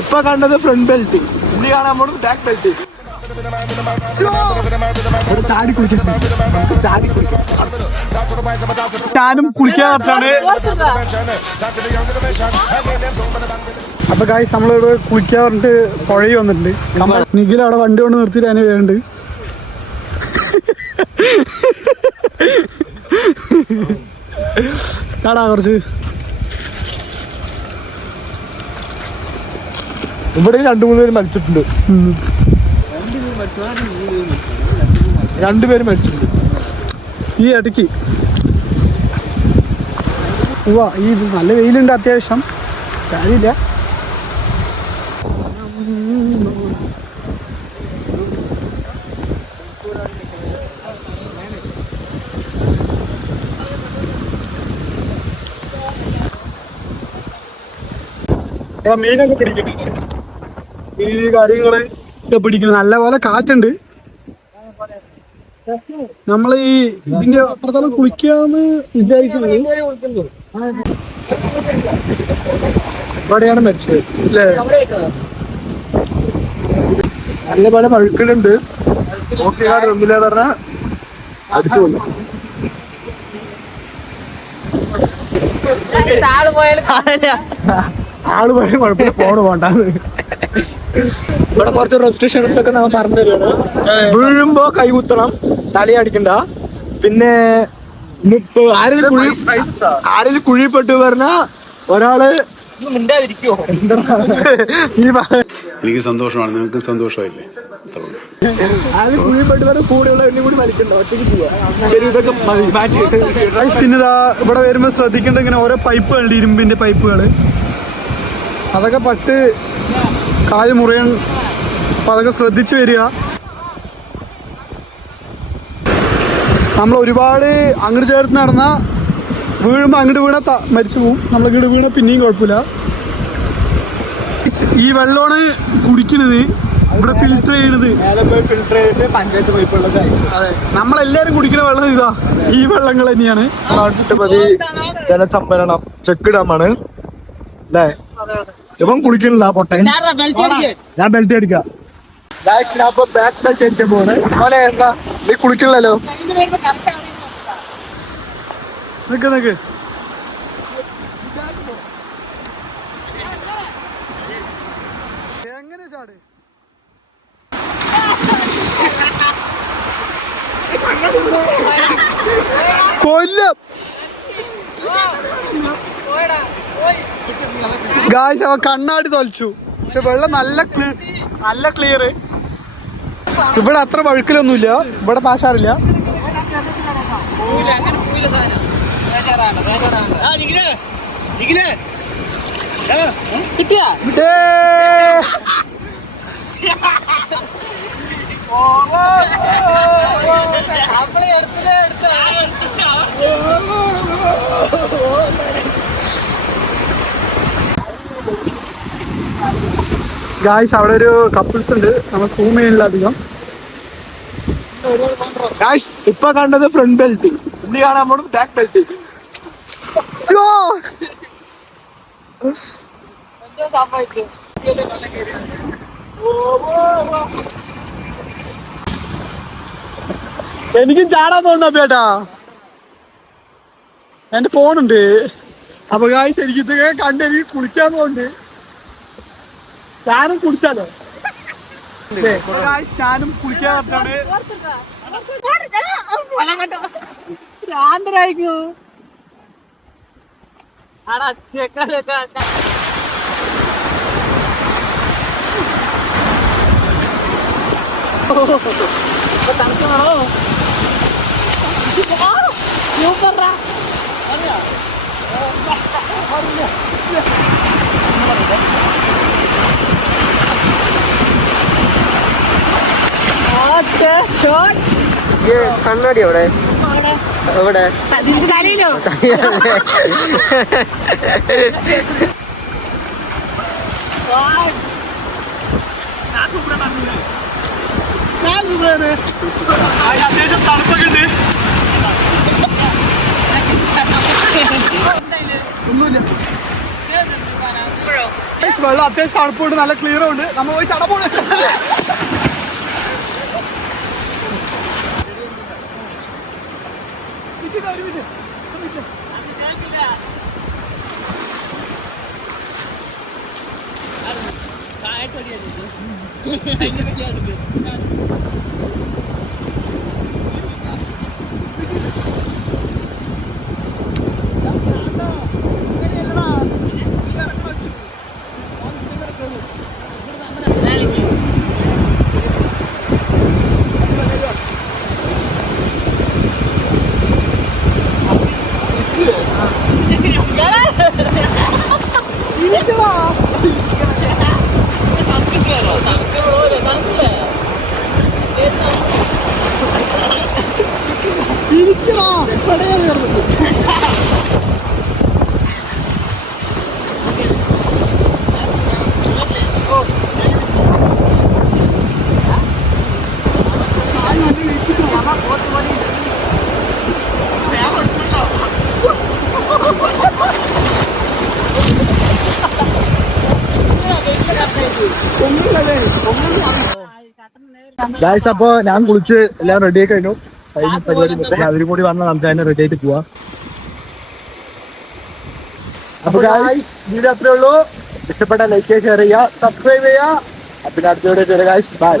ഇപ്പൊ കണ്ടത് front belt, ഇനി കാണാൻ പോണത് ബാക്ക് ബെൽറ്റ്. ഞാനും കുളിക്കാൻ നടത്താണ്. അപ്പൊ ഗായ്സ് നമ്മളിവിടെ കുളിക്കാൻ പറഞ്ഞിട്ട് പുഴയിൽ വന്നിട്ടുണ്ട്. നിഖിൽ അവിടെ വണ്ടി കൊണ്ട് നിർത്തിയിട്ട് അതിന് വരുന്നുണ്ട്. കാണാ കുറച്ച് ഇവിടെ 2-3 പേര് മരിച്ചിട്ടുണ്ട്. 2 പേര് മരിച്ചിട്ടുണ്ട് ഈ ഇടയ്ക്ക്. ഈ നല്ല വെയിലുണ്ട്, അത്യാവശ്യം കാര്യമില്ല. മീനൊക്കെ പിടിക്കുന്നുണ്ട്, ഈ കാര്യങ്ങള് പിടിക്കുന്നത്. നല്ലപോലെ കാറ്റുണ്ട്. നമ്മള് ഈ ഇതിന്റെ അപ്പുറത്തോളം കുളിക്കാന്ന് വിചാരിക്കുന്നത്. ഇവിടെയാണ് മരിച്ചത് അല്ലേ? നല്ല പോലെ പഴുക്കലുണ്ട്. റൂമിലെ പറഞ്ഞ അടിച്ചു കൊന്നു. ആള് പോയാലും കുഴപ്പമില്ല, ഫോണ് പോണ്ടാന്ന്. ഇവിടെ കുറച്ച് റെസ്ട്രിക്ഷൻസ് ഒക്കെ നമ്മൾ പറഞ്ഞു തരുവാണ്. വീഴുമ്പോ കൈ കുത്തണം, തലയടിക്കണ്ട. പിന്നെ ആരെങ്കിലും കുഴിപ്പെട്ടു പറഞ്ഞ ഒരാള് മിണ്ടാതിരിക്കുവോ? എനിക്ക് സന്തോഷമാണ്, നിങ്ങൾക്ക് സന്തോഷമായില്ലേ? ആരും കുഴിപ്പെട്ട് പറഞ്ഞ കൂടെയുള്ളവരും കൂടി വലിക്കണ്ട, ഒറ്റയ്ക്ക് പോവാ. പിന്നെ ഇവിടെ വരുമ്പോ ശ്രദ്ധിക്കേണ്ട ഇങ്ങനെ ഓരോ പൈപ്പുകളുണ്ട്, ഇരുമ്പിന്റെ പൈപ്പുകള്. അതൊക്കെ പട്ട് കാല് മുറിയൻ. അപ്പൊ അതൊക്കെ ശ്രദ്ധിച്ചു വരിക. നമ്മൾ ഒരുപാട് അങ്ങോട്ട് ചേർത്ത് നടന്ന വീഴുമ്പോ അങ്ങോട്ട് വീണ മരിച്ചു പോവും, നമ്മൾ ഇങ്ങോട്ട് വീണ പിന്നെയും കുഴപ്പമില്ല. ഈ വെള്ളമാണ് കുടിക്കുന്നത്, ഇവിടെ ഫിൽറ്റർ ചെയ്യണത്. ഫിൽറ്റർ ചെയ്തിട്ട് പഞ്ചായത്ത് പൈപ്പുള്ളത്. അതെ, നമ്മളെല്ലാരും കുടിക്കുന്ന വെള്ളം ഇതാ, ഈ വെള്ളങ്ങൾ തന്നെയാണ്. ജലസംഭരണം ചെക്ക് ഡാമാണ് അല്ലേ? ഇവൻ കുളിക്കണില്ല പൊട്ടൻ. ഞാൻ ബെൽറ്റ് അടിക്കാം. ബാക്ക് ബെൽറ്റ് അടിക്കാൻ പോണേ. മോനെ എന്താ നീ കുളിക്കണില്ലല്ലോ? നിക്ക് നിക്ക്. എങ്ങനെ ചാട്? കൊല്ലം ഗായ്സ്, അവൻ കണ്ണാടി തൊലിച്ചു. പക്ഷെ വെള്ളം നല്ല ക്ലിയർ. ഇവിടെ അത്ര വഴുക്കലൊന്നുമില്ല, ഇവിടെ പാശാറില്ല. ഗായ്സ്, അവിടെ ഒരു കപ്പിൾസ് ഉണ്ട്, നമ്മൾ സൂം ചെയ്യുന്നില്ല അധികം. ഗായ്സ്, ഇപ്പൊ കണ്ടത് ഫ്രണ്ട് ബെൽറ്റ്, ഇനി കാണാൻ പോണത് ബാക്ക് ബെൽറ്റ്. എനിക്കും ചാടാൻ തോന്നുന്നു അപ്പേട്ടാ, എന്റെ ഫോണുണ്ട്. അപ്പൊ ഗായ്സ്, എനിക്ക് ഇതൊക്കെ കണ്ട് എനിക്ക് കുളിക്കാൻ പോകുന്നുണ്ട്. ഞാനും കുളിച്ചാലോ? ഞാനും കുളിക്കാറാണ്. കണ്ണാടി എവിടെ? എവിടെ? ഒന്നുമില്ല. വെള്ളം അത്യാവശ്യം തണുപ്പുണ്ട്, നല്ല ക്ലിയർ ഉണ്ട്. നമ്മൾ പോയി ചട പോണ ഗായ്സ്. അപ്പൊ ഞാൻ കുളിച്ച് എല്ലാം റെഡി ആയി കഴിഞ്ഞു. പരിപാടി അവരും കൂടി വന്ന നമുക്ക് അതിനെ റെഡി ആയിട്ട് പോവാം. അപ്പൊ ഗായ്സ് വീഡിയോ അത്രേ ഉള്ളൂ. ഇഷ്ടപ്പെട്ട ലൈക്ക് ചെയ്യുക, ഷെയർ ചെയ്യുക, സബ്സ്ക്രൈബ് ചെയ്യുക. പിന്നെ അടുത്ത വീഡിയോ ഗായ്സ് ബൈ.